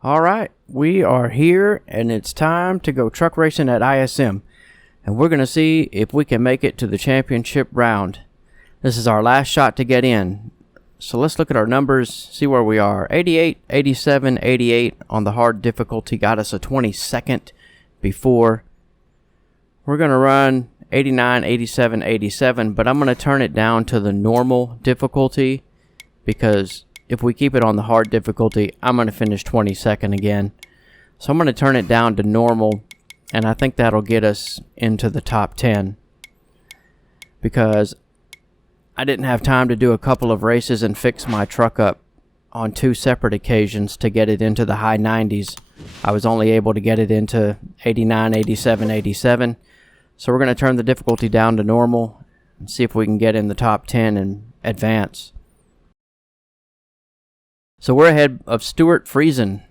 All right, we are here, and it's time to go truck racing at ISM. And we're going to see if we can make it to the championship round. This is our last shot to get in. So let's look at our numbers, see where we are. 88, 87, 88 on the hard difficulty got us a 22nd before. We're going to run 89, 87, 87, but I'm going to turn it down to the normal difficulty because if we keep it on the hard difficulty, I'm going to finish 22nd again. So I'm going to turn it down to normal, and I think that'll get us into the top 10. Because I didn't have time to do a couple of races and fix my truck up on 2 separate occasions to get it into the high 90s. I was only able to get it into 89, 87, 87. So we're going to turn the difficulty down to normal and see if we can get in the top 10 and advance. So we're ahead of Stewart Friesen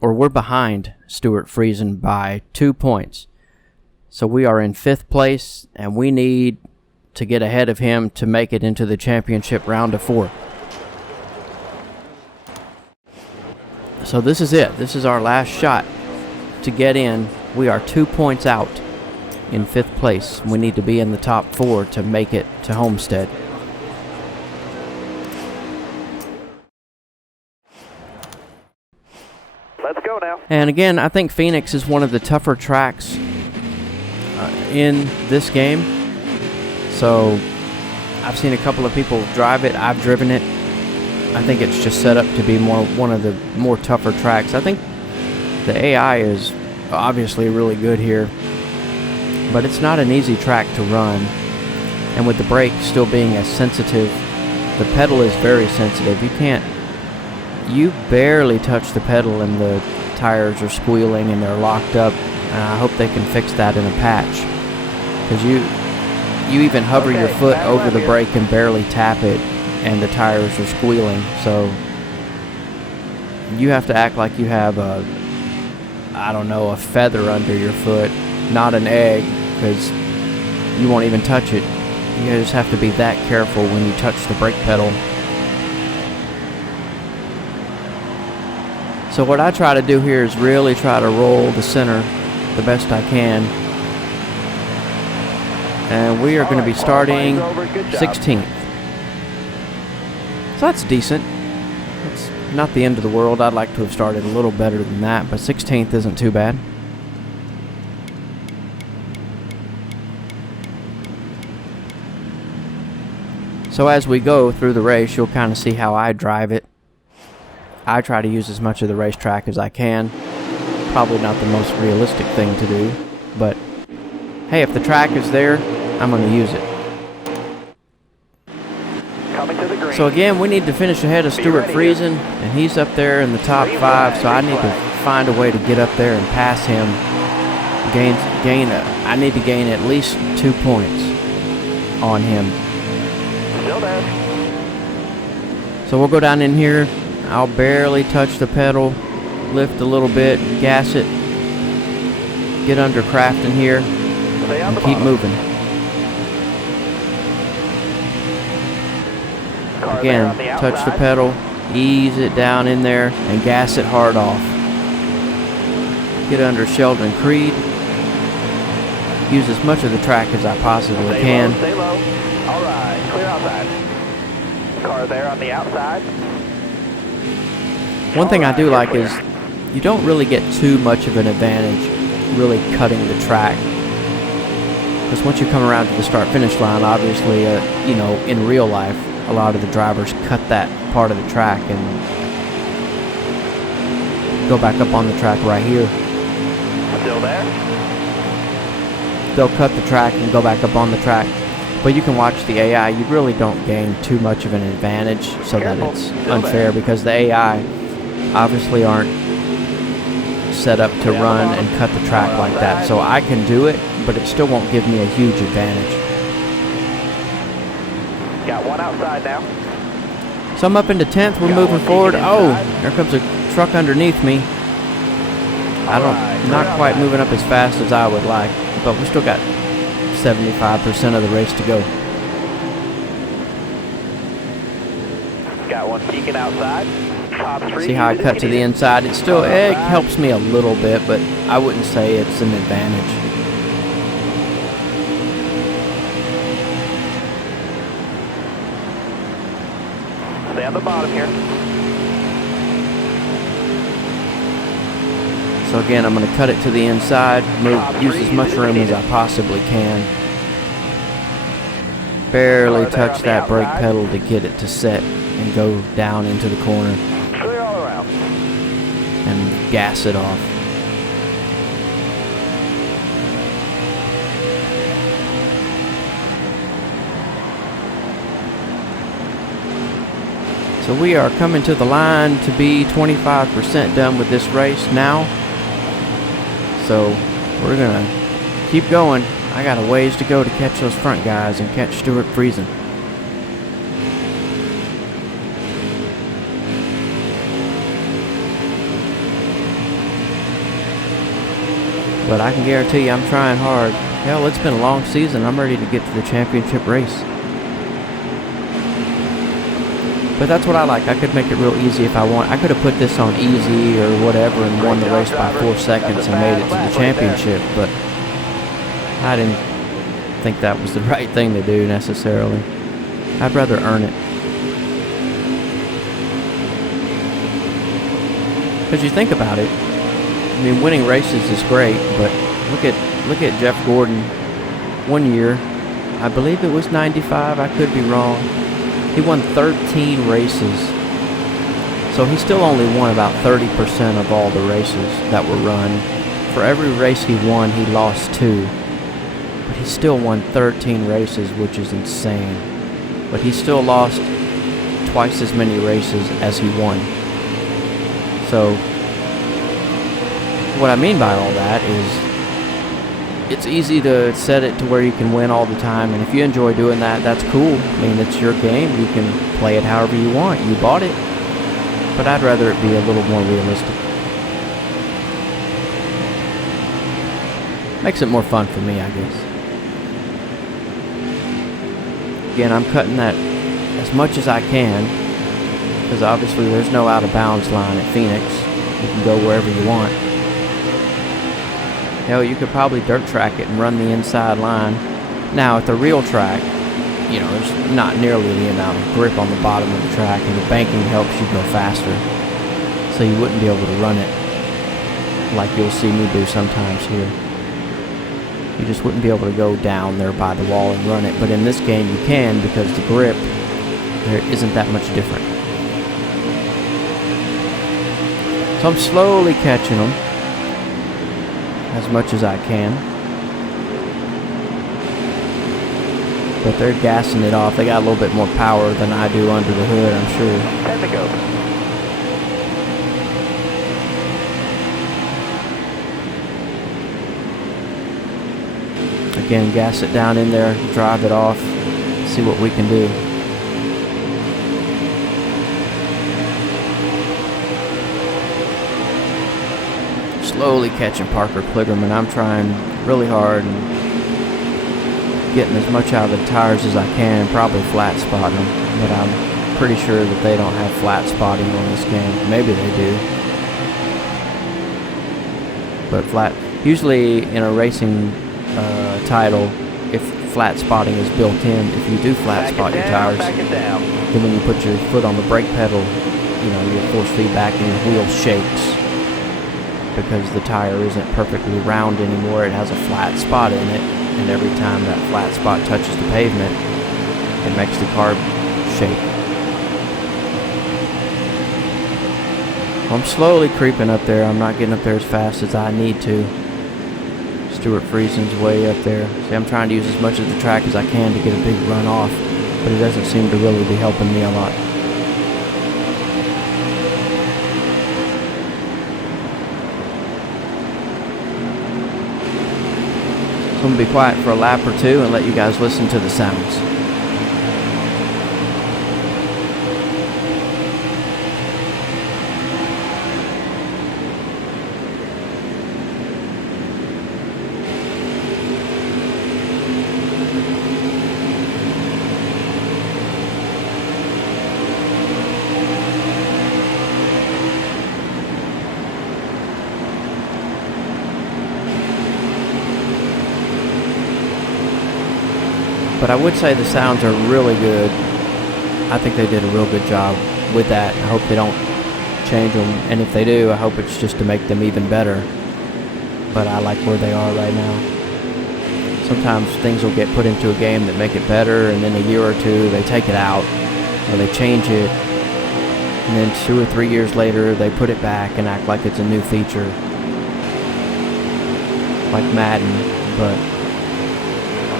we're behind Stewart Friesen by 2 points. So we are in 5th place, and we need to get ahead of him to make it into the championship round of 4. So this is it. This is our last shot to get in. We are 2 points out in 5th place. We need to be in the top 4 to make it to Homestead. Let's go now. And again, I think Phoenix is one of the tougher tracks in this game. So I've seen a couple of people drive it. I've driven it. I think it's just set up to be one of the more tougher tracks. I think the AI is obviously really good here, but it's not an easy track to run. And with the brake still being as sensitive, the pedal is very sensitive. You barely touch the pedal and the tires are squealing and they're locked up. And I hope they can fix that in a patch, because you even hover your foot over the brake and barely tap it and the tires are squealing. So you have to act like you have a feather under your foot, not an egg, because you won't even touch it. You just have to be that careful when you touch the brake pedal. So what I try to do here is really try to roll the center the best I can. And we are going to be starting 16th. So that's decent. It's not the end of the world. I'd like to have started a little better than that, but 16th isn't too bad. So as we go through the race, you'll kind of see how I drive it. I try to use as much of the racetrack as I can. Probably not the most realistic thing to do, but hey, if the track is there, I'm going to use it. Coming to the green. So again, we need to finish ahead of Stewart Friesen, and he's up there in the top 5, so I need to find a way to get up there and pass him. I need to gain at least 2 points on him. Still there. So we'll go down in here. I'll barely touch the pedal, lift a little bit, gas it, get under craft in here, and keep moving. Again, touch the pedal, ease it down in there, and gas it hard off. Get under Sheldon Creed. Use as much of the track as I possibly can. Stay low. All right, clear outside. Car there on the outside. One thing I do like is you don't really get too much of an advantage really cutting the track. Because once you come around to the start-finish line, obviously, in real life, a lot of the drivers cut that part of the track and go back up on the track right here. Still there? They'll cut the track and go back up on the track. But you can watch the AI. You really don't gain too much of an advantage, so that it's unfair, because the AI obviously aren't set up to run and cut the track like that. So I can do it, but it still won't give me a huge advantage. Got one outside now. So I'm up into 10th. We're moving forward. Oh, there comes a truck underneath me. Not quite moving up as fast as I would like, but we still got 75% of the race to go. Got one peeking outside. Top 3. See how I cut to the inside? It still, it helps me a little bit, but I wouldn't say it's an advantage. Stay on the bottom here. So again, I'm going to cut it to the inside, use as much room as I possibly can. Barely touch that brake pedal to get it to set and go down into the corner. Clear all around. And gas it off. So we are coming to the line to be 25% done with this race now. So we're gonna keep going. I got a ways to go to catch those front guys and catch Stewart Friesen. But I can guarantee you I'm trying hard. Hell, it's been a long season. I'm ready to get to the championship race. But that's what I like. I could make it real easy if I want. I could have put this on easy or whatever and won the race by 4 seconds and made it to the championship. But I didn't think that was the right thing to do necessarily. I'd rather earn it. Because you think about it, I mean, winning races is great, but look at Jeff Gordon. One year, I believe it was 95. I could be wrong. He won 13 races. So he still only won about 30% of all the races that were run. For every race he won, he lost 2. But he still won 13 races, which is insane. But he still lost twice as many races as he won. So what I mean by all that is it's easy to set it to where you can win all the time, and if you enjoy doing that, that's cool. I mean, it's your game. You can play it however you want. You bought it. But I'd rather it be a little more realistic. Makes it more fun for me, I guess. Again, I'm cutting that as much as I can, because obviously there's no out of bounds line at Phoenix. You can go wherever you want. Hell, you could probably dirt track it and run the inside line. Now, at the real track, you know, there's not nearly the amount of grip on the bottom of the track, and the banking helps you go faster. So you wouldn't be able to run it like you'll see me do sometimes here. You just wouldn't be able to go down there by the wall and run it. But in this game, you can, because the grip, there isn't that much different. So I'm slowly catching them as much as I can. But they're gassing it off. They got a little bit more power than I do under the hood, I'm sure. 10 to go. Again, gas it down in there, drive it off, see what we can do. Slowly catching Parker Kligerman. I'm trying really hard and getting as much out of the tires as I can, probably flat spotting them, but I'm pretty sure that they don't have flat spotting on this game. Maybe they do. But flat, usually in a racing title, if flat spotting is built in, if you do flat spot your tires, then when you put your foot on the brake pedal, you know, your force feedback and your wheel shakes because the tire isn't perfectly round anymore. It has a flat spot in it, and every time that flat spot touches the pavement, it makes the car shake. I'm slowly creeping up there. I'm not getting up there as fast as I need to. Stewart Friesen's way up there. See, I'm trying to use as much of the track as I can to get a big run off, but it doesn't seem to really be helping me a lot. So I'm going to be quiet for a lap or two and let you guys listen to the sounds. But I would say the sounds are really good. I think they did a real good job with that. I hope they don't change them, and if they do, I hope it's just to make them even better. But I like where they are right now. Sometimes things will get put into a game that make it better, and then a year or two they take it out or they change it, and then 2 or 3 years later they put it back and act like it's a new feature, like Madden. But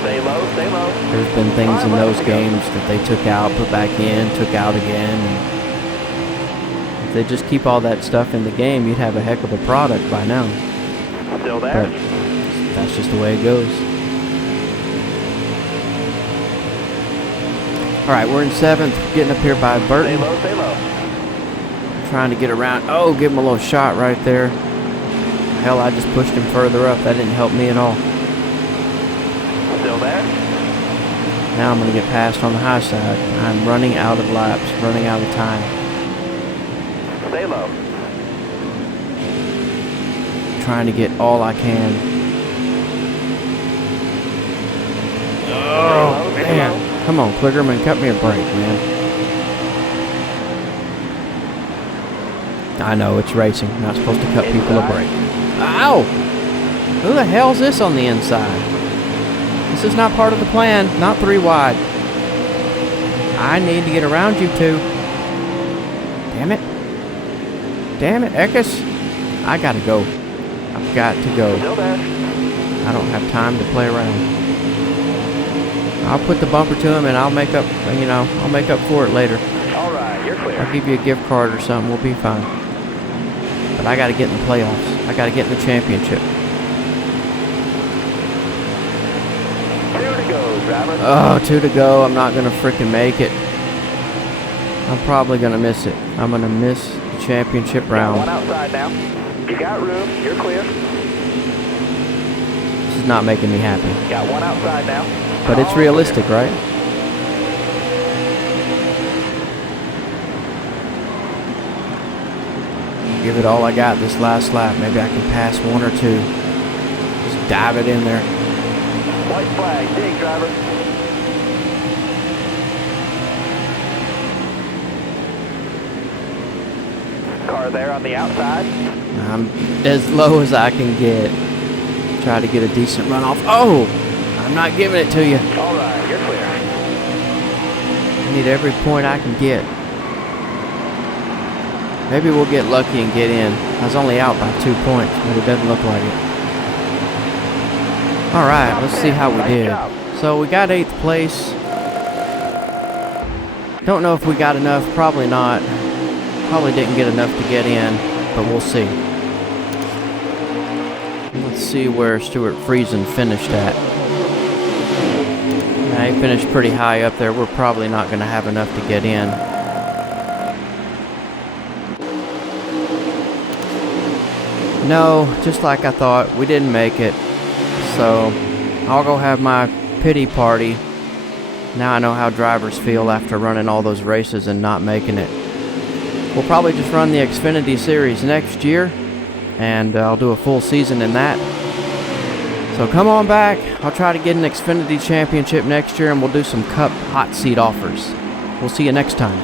Stay low, stay low. there's been things in those games that they took out, put back in, took out again, and if they just keep all that stuff in the game, you'd have a heck of a product by now. Still there? But that's just the way it goes. Alright, we're in 7th, getting up here by Burton. Stay low, stay low. Trying to get around. Oh, give him a little shot right there. Hell, I just pushed him further up. That didn't help me at all. Still there? Now I'm going to get passed on the high side. I'm running out of laps, running out of time. Stay low. Trying to get all I can. Oh, man. Come on, Kligerman, cut me a break, man. I know, it's racing. Not supposed to cut people a break. Ow! Who the hell's this on the inside? This is not part of the plan. Not 3 wide. I need to get around you two. Damn it. Damn it, Eckes. I gotta go. I've got to go. Still there? I don't have time to play around. I'll put the bumper to him and I'll make up, I'll make up for it later. All right, you're clear. I'll give you a gift card or something. We'll be fine. But I got to get in the playoffs. I got to get in the championship. 2 to go, driver. Oh, 2 to go. I'm not going to freaking make it. I'm probably going to miss it. I'm going to miss the championship round. One outside now. You got room. You're clear. This is not making me happy. Got one outside now. But it's realistic, right? Give it all I got this last lap. Maybe I can pass 1 or 2. Just dive it in there. White flag. Dig, driver. Car there on the outside. I'm as low as I can get. Try to get a decent runoff. Oh! I'm not giving it to you. All right, you're clear. I need every point I can get. Maybe we'll get lucky and get in. I was only out by 2 points, but it doesn't look like it. Alright, let's see how we did. So we got 8th place. Don't know if we got enough. Probably not. Probably didn't get enough to get in, but we'll see. Let's see where Stewart Friesen finished at. He finished pretty high up there. We're probably not going to have enough to get in. No, just like I thought, we didn't make it. So, I'll go have my pity party. Now I know how drivers feel after running all those races and not making it. We'll probably just run the Xfinity Series next year, and I'll do a full season in that. So come on back. I'll try to get an Xfinity Championship next year, and we'll do some Cup hot seat offers. We'll see you next time.